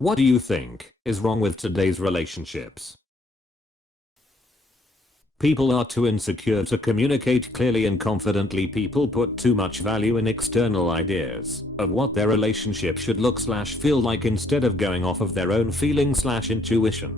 What do you think is wrong with today's relationships? People are too insecure to communicate clearly and confidently. People put too much value in external ideas of what their relationship should look/feel like instead of going off of their own feeling/intuition.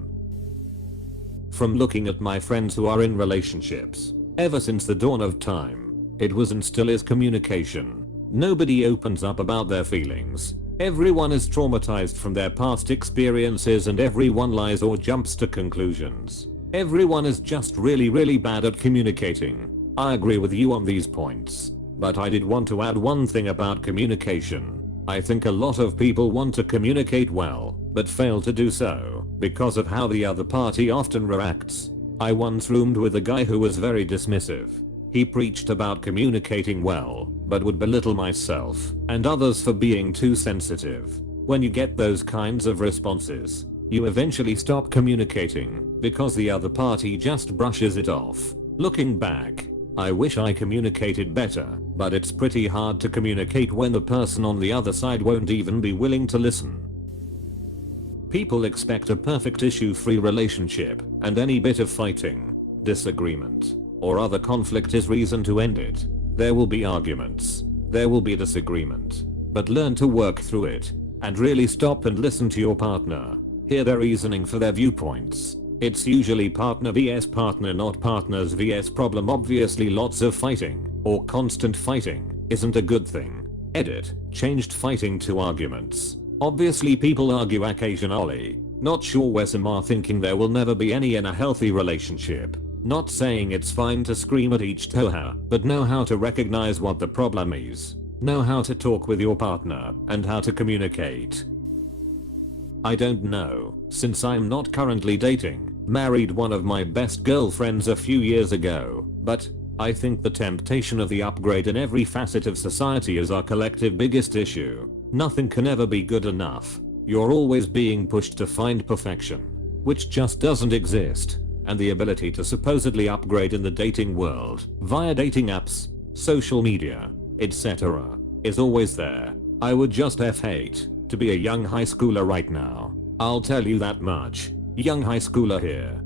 From looking at my friends who are in relationships, ever since the dawn of time, it was and still is communication. Nobody opens up about their feelings. Everyone is traumatized from their past experiences and everyone lies or jumps to conclusions. Everyone is just really bad at communicating. I agree with you on these points. But I did want to add one thing about communication. I think a lot of people want to communicate well, but fail to do so because of how the other party often reacts. I once roomed with a guy who was very dismissive. He preached about communicating well, but would belittle myself and others for being too sensitive. When you get those kinds of responses, you eventually stop communicating because the other party just brushes it off. Looking back, I wish I communicated better, but it's pretty hard to communicate when the person on the other side won't even be willing to listen. People expect a perfect issue-free relationship, and any bit of fighting, disagreement, or other conflict is reason to end it. There will be arguments. There will be disagreement. But learn to work through it, and really stop and listen to your partner. Hear their reasoning for their viewpoints. It's usually partner vs partner, not partners vs problem. Obviously lots of fighting, or constant fighting, isn't a good thing. Edit, changed fighting to arguments. Obviously people argue occasionally. Not sure where some are thinking there will never be any in a healthy relationship. Not saying it's fine to scream at each other, but know how to recognize what the problem is. Know how to talk with your partner, and how to communicate. I don't know, since I'm not currently dating, married one of my best girlfriends a few years ago, but I think the temptation of the upgrade in every facet of society is our collective biggest issue. Nothing can ever be good enough. You're always being pushed to find perfection, which just doesn't exist, and the ability to supposedly upgrade in the dating world via dating apps, social media, etc. is always there. I would just hate to be a young high schooler right now. I'll tell you that much. Young high schooler here.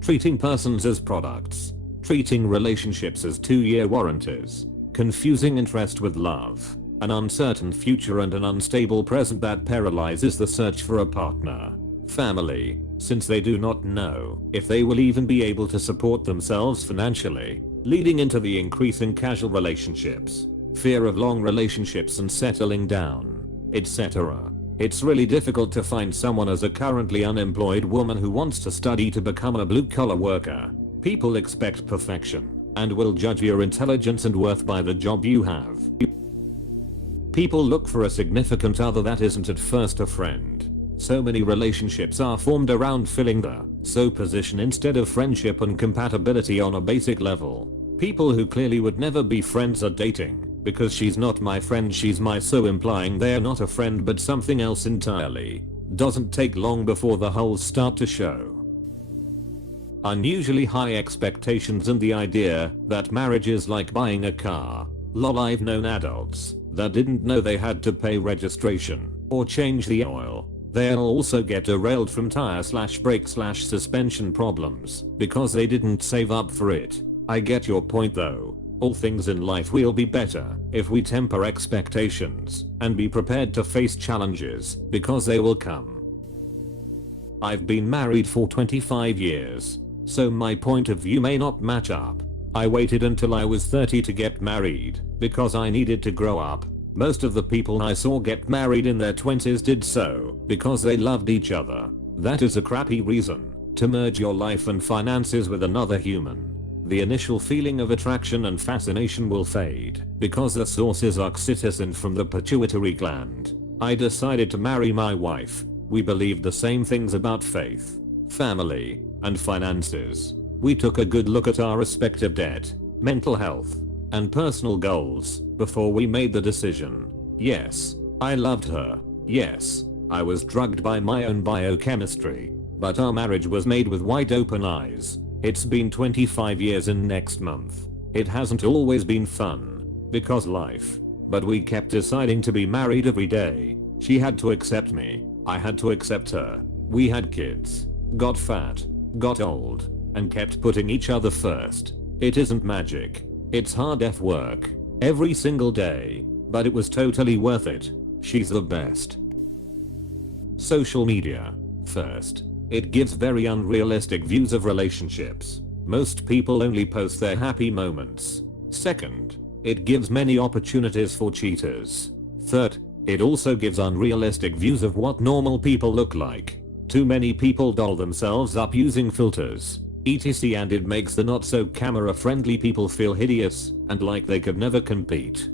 Treating persons as products. Treating relationships as 2-year warranties. Confusing interest with love. An uncertain future and an unstable present that paralyzes the search for a partner. Family, since they do not know if they will even be able to support themselves financially, leading into the increase in casual relationships. Fear of long relationships and settling down, etc. It's really difficult to find someone as a currently unemployed woman who wants to study to become a blue-collar worker. People expect perfection and will judge your intelligence and worth by the job you have. People look for a significant other that isn't at first a friend. So many relationships are formed around filling the so position instead of friendship and compatibility on a basic level. People who clearly would never be friends are dating. Because she's not my friend, she's my so, implying they're not a friend but something else entirely. Doesn't take long before the holes start to show. Unusually high expectations and the idea that marriage is like buying a car. Lol, I've known adults that didn't know they had to pay registration or change the oil. They'll also get derailed from tire/brake/suspension problems because they didn't save up for it. I get your point though. All things in life will be better if we temper expectations and be prepared to face challenges because they will come. I've been married for 25 years, so my point of view may not match up. I waited until I was 30 to get married because I needed to grow up. Most of the people I saw get married in their 20s did so because they loved each other. That is a crappy reason to merge your life and finances with another human. The initial feeling of attraction and fascination will fade because the source is oxytocin from the pituitary gland. I decided to marry my wife. We believed the same things about faith, family, and finances. We took a good look at our respective debt, mental health, and personal goals before we made the decision. Yes, I loved her. Yes, I was drugged by my own biochemistry. But our marriage was made with wide open eyes. It's been 25 years in next month. It hasn't always been fun, because life. But we kept deciding to be married every day. She had to accept me. I had to accept her. We had kids. Got fat. Got old. And kept putting each other first. It isn't magic. It's hard work. Every single day. But it was totally worth it. She's the best. Social media. First, it gives very unrealistic views of relationships. Most people only post their happy moments. Second, it gives many opportunities for cheaters. Third, it also gives unrealistic views of what normal people look like. Too many people doll themselves up using filters, etc., and it makes the not so camera friendly people feel hideous and like they could never compete.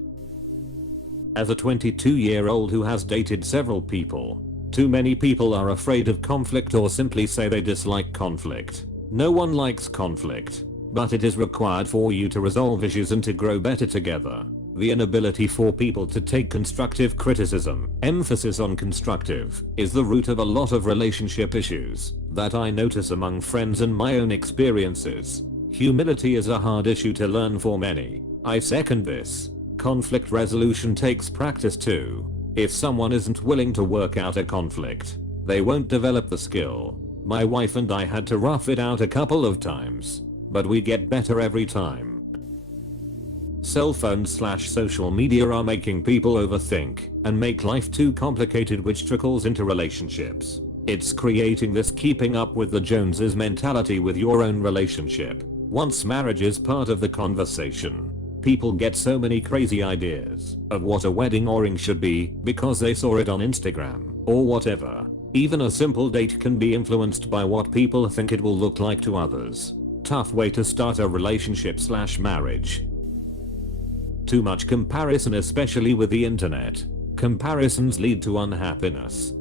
As a 22-year-old who has dated several people, too many people are afraid of conflict or simply say they dislike conflict. No one likes conflict, but it is required for you to resolve issues and to grow better together. The inability for people to take constructive criticism, emphasis on constructive, is the root of a lot of relationship issues that I notice among friends and my own experiences. Humility is a hard issue to learn for many. I second this. Conflict resolution takes practice too. If someone isn't willing to work out a conflict, they won't develop the skill. My wife and I had to rough it out a couple of times, but we get better every time. Cell phones/social media are making people overthink and make life too complicated, which trickles into relationships. It's creating this keeping up with the Joneses mentality with your own relationship. Once marriage is part of the conversation, people get so many crazy ideas of what a wedding ring should be because they saw it on Instagram or whatever. Even a simple date can be influenced by what people think it will look like to others. Tough way to start a relationship/marriage. Too much comparison, especially with the internet. Comparisons lead to unhappiness.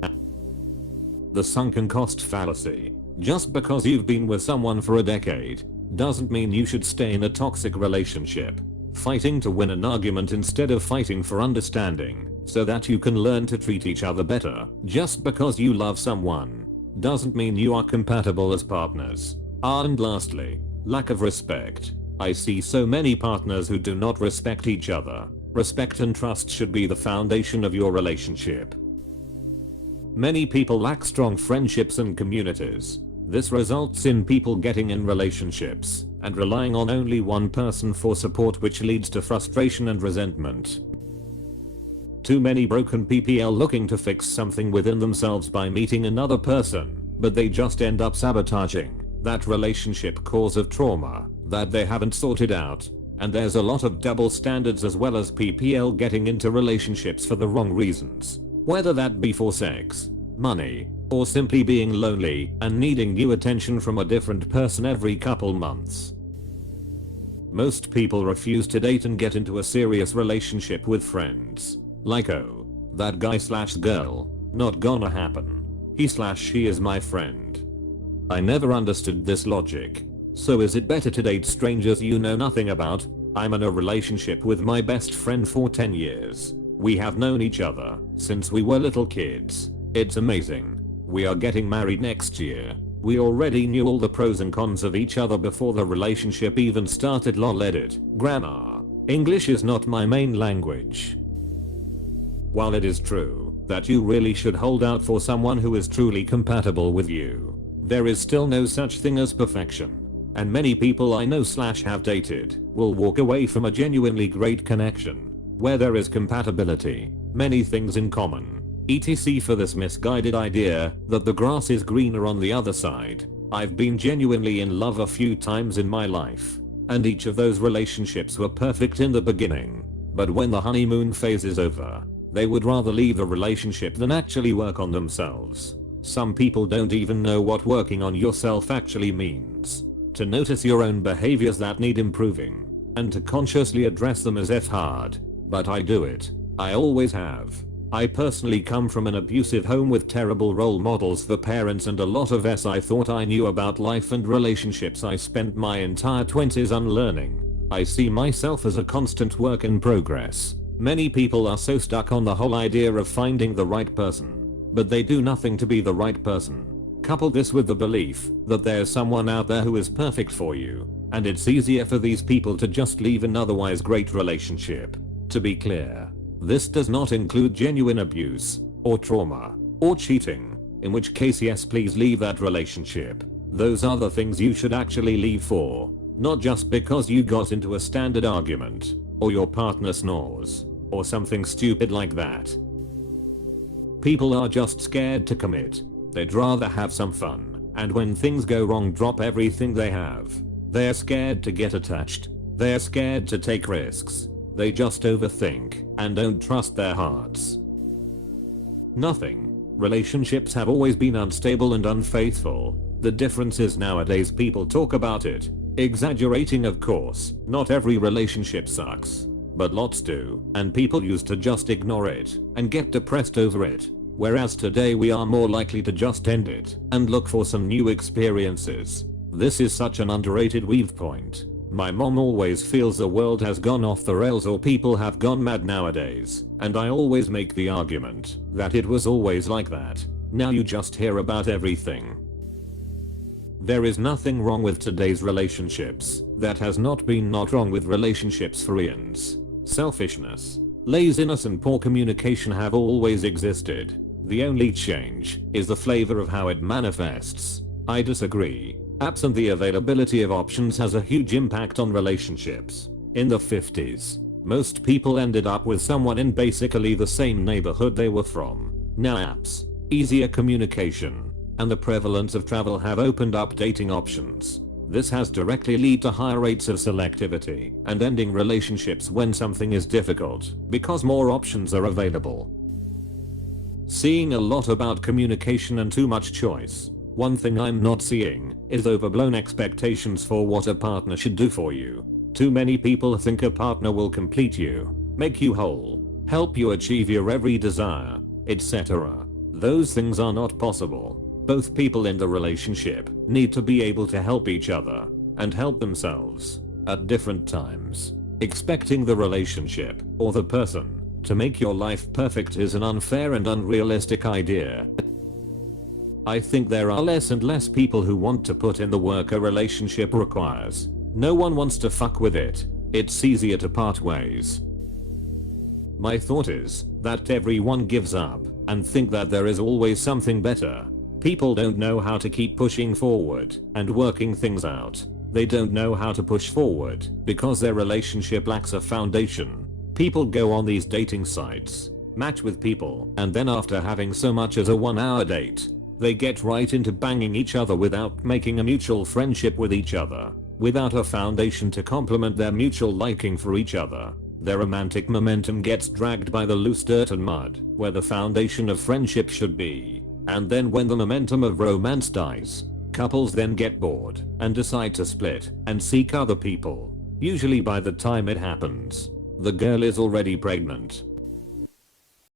The sunken cost fallacy. Just because you've been with someone for a decade doesn't mean you should stay in a toxic relationship. Fighting to win an argument instead of fighting for understanding so that you can learn to treat each other better. Just because you love someone doesn't mean you are compatible as partners. And lastly, lack of respect. I see so many partners who do not respect each other. Respect and trust should be the foundation of your relationship. Many people lack strong friendships and communities. This results in people getting in relationships and relying on only one person for support, which leads to frustration and resentment. Too many broken people looking to fix something within themselves by meeting another person, but they just end up sabotaging that relationship cause of trauma that they haven't sorted out. And there's a lot of double standards as well as people getting into relationships for the wrong reasons. Whether that be for sex, money, or simply being lonely and needing new attention from a different person every couple months. Most people refuse to date and get into a serious relationship with friends. Like, oh, that guy/girl, not gonna happen. He/she is my friend. I never understood this logic. So is it better to date strangers you know nothing about? I'm in a relationship with my best friend for 10 years. We have known each other since we were little kids. It's amazing. We are getting married next year. We already knew all the pros and cons of each other before the relationship even started. Lol edit. Grammar. English is not my main language. While it is true that you really should hold out for someone who is truly compatible with you, there is still no such thing as perfection. And many people I know/have dated will walk away from a genuinely great connection where there is compatibility, many things in common, etc. for this misguided idea that the grass is greener on the other side. I've been genuinely in love a few times in my life, and each of those relationships were perfect in the beginning. But when the honeymoon phase is over, they would rather leave the relationship than actually work on themselves. Some people don't even know what working on yourself actually means. To notice your own behaviors that need improving, and to consciously address them is hard. But I do it. I always have. I personally come from an abusive home with terrible role models for parents and a lot of I thought I knew about life and relationships. I spent my entire 20s unlearning. I see myself as a constant work in progress. Many people are so stuck on the whole idea of finding the right person, but they do nothing to be the right person. Couple this with the belief that there's someone out there who is perfect for you, and it's easier for these people to just leave an otherwise great relationship. To be clear, this does not include genuine abuse. or trauma, or cheating, in which case yes, please leave that relationship. Those are the things you should actually leave for, not just because you got into a standard argument, or your partner snores, or something stupid like that. People are just scared to commit. They'd rather have some fun, and when things go wrong drop everything they have. They're scared to get attached. They're scared to take risks. They just overthink and don't trust their hearts. Nothing. Relationships have always been unstable and unfaithful. The difference is nowadays people talk about it. Exaggerating, of course. Not every relationship sucks, but lots do, and people used to just ignore it and get depressed over it. Whereas today we are more likely to just end it and look for some new experiences. This is such an underrated viewpoint. My mom always feels the world has gone off the rails or people have gone mad nowadays, and I always make the argument that it was always like that. Now you just hear about everything. There is nothing wrong with today's relationships that has not been not wrong with relationships for eons. Selfishness, laziness and poor communication have always existed. The only change is the flavor of how it manifests. I disagree. Absent the availability of options has a huge impact on relationships. In the 50s, most people ended up with someone in basically the same neighborhood they were from. Now apps, easier communication, and the prevalence of travel have opened up dating options. This has directly led to higher rates of selectivity and ending relationships when something is difficult because more options are available. Seeing a lot about communication and too much choice. One thing I'm not seeing is overblown expectations for what a partner should do for you. Too many people think a partner will complete you, make you whole, help you achieve your every desire, etc. Those things are not possible. Both people in the relationship need to be able to help each other and help themselves at different times. Expecting the relationship or the person to make your life perfect is an unfair and unrealistic idea. I think there are less and less people who want to put in the work a relationship requires. No one wants to fuck with it. It's easier to part ways. My thought is that everyone gives up and think that there is always something better. People don't know how to keep pushing forward and working things out. They don't know how to push forward because their relationship lacks a foundation. People go on these dating sites, match with people, and then after having so much as a 1-hour date, they get right into banging each other without making a mutual friendship with each other, without a foundation to complement their mutual liking for each other. Their romantic momentum gets dragged by the loose dirt and mud, where the foundation of friendship should be. And then when the momentum of romance dies, couples then get bored and decide to split and seek other people. Usually by the time it happens, the girl is already pregnant,